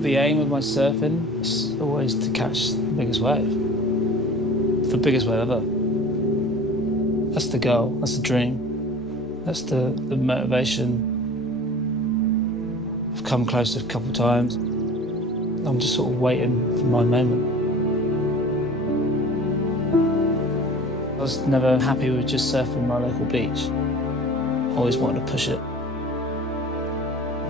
The aim of my surfing is always to catch the biggest wave. The biggest wave ever. That's the goal, that's the dream. That's the motivation. I've come close a couple of times. I'm just sort of waiting for my moment. I was never happy with just surfing my local beach. I always wanted to push it.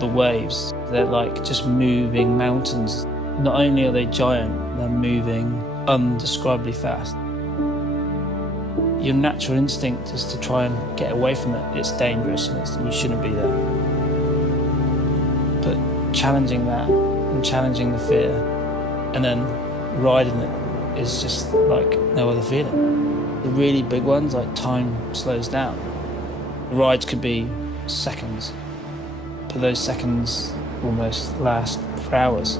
The waves, they're like just moving mountains. Not only are they giant, they're moving undescribably fast. Your natural instinct is to try and get away from it. It's dangerous and you shouldn't be there. But challenging that and challenging the fear and then riding it is just like no other feeling. The really big ones, like time slows down. The rides could be seconds, but those seconds almost last for hours.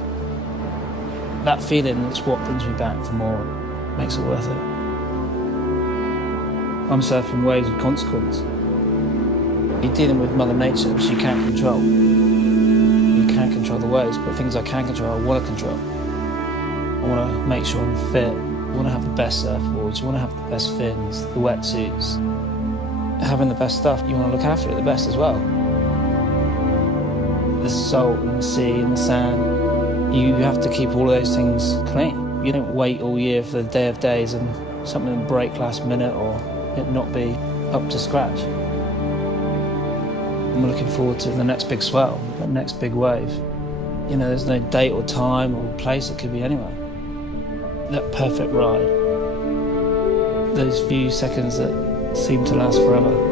That feeling is what brings me back for more, makes it worth it. I'm surfing waves of consequence. You're dealing with Mother Nature, which you can't control. You can't control the waves, but things I can control, I want to control. I want to make sure I'm fit. I want to have the best surfboards, you want to have the best fins, the wetsuits. Having the best stuff, you want to look after it the best as well. The salt and the sea and the sand, you have to keep all those things clean. You don't wait all year for the day of days and something break last minute or it not be up to scratch. I'm looking forward to the next big swell, the next big wave. You know, there's no date or time or place, it could be anywhere. That perfect ride. Those few seconds that seem to last forever.